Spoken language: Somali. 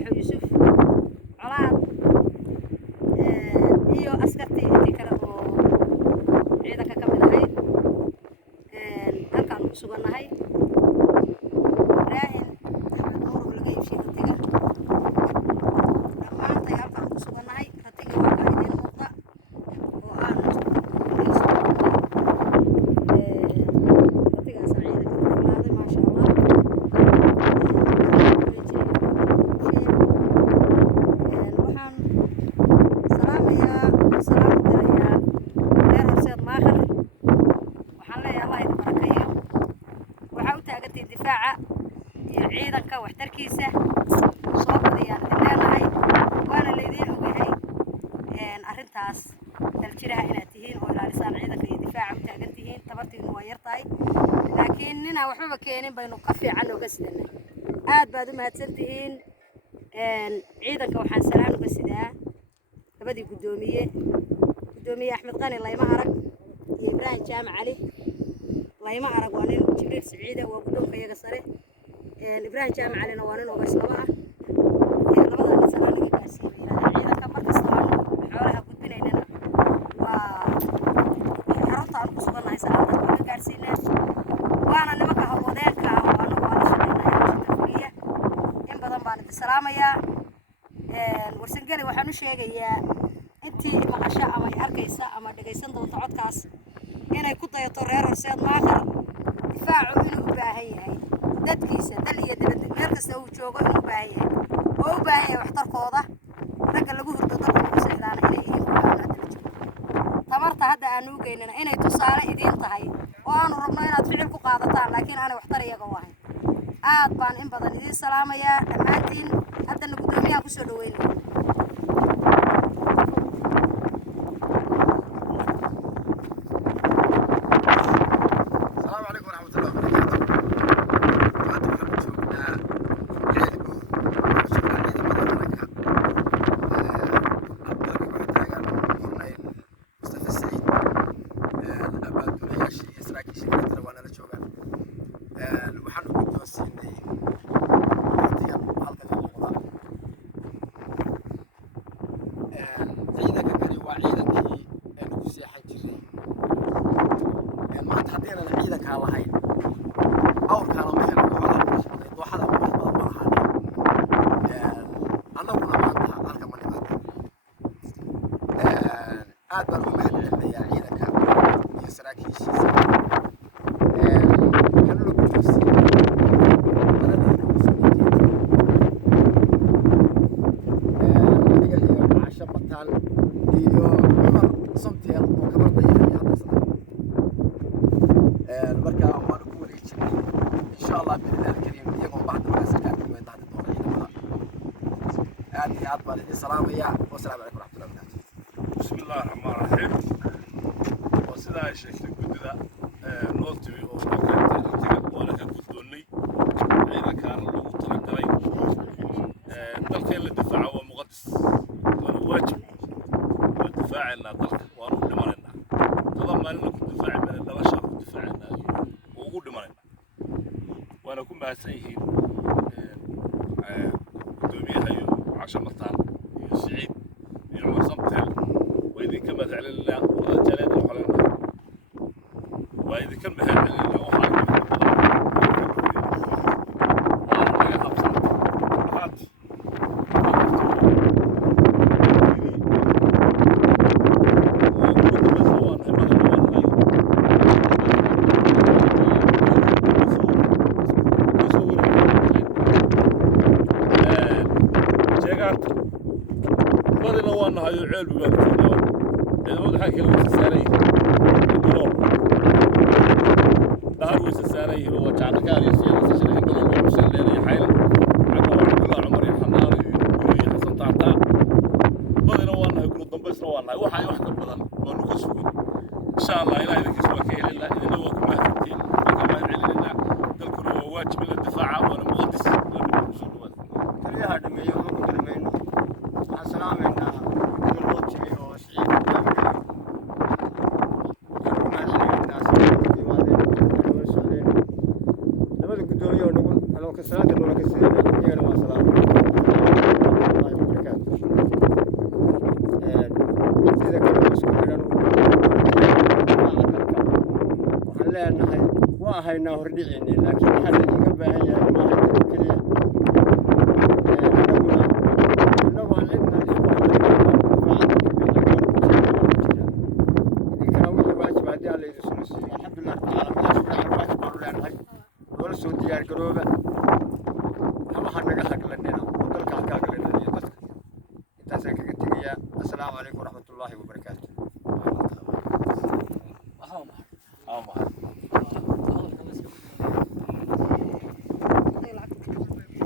Salax Yuusuf colaad iyo askartii intii kale oo ciidanka ka mid ahayd halkaan ku sugannahay Ibraahin Axmed Nuur oo laga iibshay ratiga dhammaantay halkaan ku sugannahay ratiga waa ka idiin muuqda oo aan ratigaas ciidanka ku filaaday maasha Allah difaaca iyo ciidanka waxtarkiisa soo badiyaan ilaahay waana leedin ogahay arrintaas daljiraha inaad tihiin oo ilaalisaan ciidanka iyo difaaca u taagan tihiin tabartiinu waa yartahay laakiin nina waxba keenin baynu ka fiican uga sidana aad baad u mahadsan tihiin ciidanka waxaan salaan uga sidaa labadii gudoomiye Axmed Qani Layma Arag iyo Ibraahin Jaamac Ali Layma Arag waa nin Jibriil Saciida waa guddoonka iyaga sare Ibraahin Jaamac Alina waa nin ogaysnaba ah labada salaan laga gaarsiiyay ciidanka markasta xoolaha gudbinaynana waa xarunta aan ku sugannahay salaanta laga gaarsiinaa waana nimanka hawlwadeenka ah oo anagu aan la shaqeynayaa in badan baan idin salaamayaa warsangeli waxaan u sheegayaa intii maqasho ama ay arkaysa ama dhagaysan doonto codkaas inay ku dayato reer Horseed Maaqar difaacu inuu u baahan yahay dadkiisa dal iyo dibadda meel kasta uu joogo inuu u baahan yahay oo u baahan yahay waxtarkooda ragga lagu hurdo dalka lagu seexdaana inay yihiin kuwa aan hadda la joogo tamarta hadda aanu u geynana inay tusaale idiin tahay oo aanu rabno inaad ficil ku qaadataan laakiin aanay waxtar iyaga u ahayn aad baan in badan idiin salaamayaa dhammaantiin haddana guddoomiyaha kusoo dhaweynaya aad baan u mahadcelinayaa ciidanka iyo saraakiishiisa aniga iyo Caasha Bataan iyo Cumar Somteel oo ka mardayay markaa waan ku wareejinay insha Allah billahi kariim iyagoo bacda markaas ka dhigay dad doonayna aad iyo aad baan idin salaamayaa wassalaamu calaykum warahmatullahi wabarakatuh بسم الله الرحمن الرحيم وسيدا الشيخ الجديدة نوتي وكانت ولا كقدوني إذا كان لو تنقلي ذلك اللي دفاع هو مقدس وأنا واجب والدفاع لنا ذلك وأنا دمرنا تضمن لنا الدفاع من البشر الدفاع لنا ووجود دمرنا وأنا كم بهالسيء دومي هيو عشان مطار سعيد يعمل صمتها وإذا كان مثلا الله وجلاد الحلال وإذا كان مثلا الله وحاجة بدنا وانا هاي العيل ببالتنا إذا ما حكي لو سساري الجنون ظهر وسساري هو تعال كان يصير سساري الجنون ومشان لين يحيل عقب عبد الله عمر الحنان يقول حسن تعطى بدنا وانا يقول ضمبس وانا وحي واحد بدن ونقص إن شاء الله إلى إذا كسبك إلى إذا لو كما تبتين كما يعلن لنا تلك هو واجب الدفاع وأنا مقدس كلها دمية ومقدمين السلام علينا كل وقت أو شيء ما شيء الناس في هذا السؤال لما تقولوا يوم نقول أنا كسرت ولا كسرت يا جماعة السلام ahayna hordhicini laakiin waxa la iga baahan yahay ma aha kaliya anagoo cidna isku halayna idinkana wixii waajib haddii alla idin soo siiyo alxamdulilah rabbil caalamiin waajib baanu leenahay noola soo diyaar garooba hama ha naga haglanina oo dalka ha ka haglanina iyo dadka intaasaan kaga tegayaa assalaamu calaykum waraxmatullaahi wabarakaatu.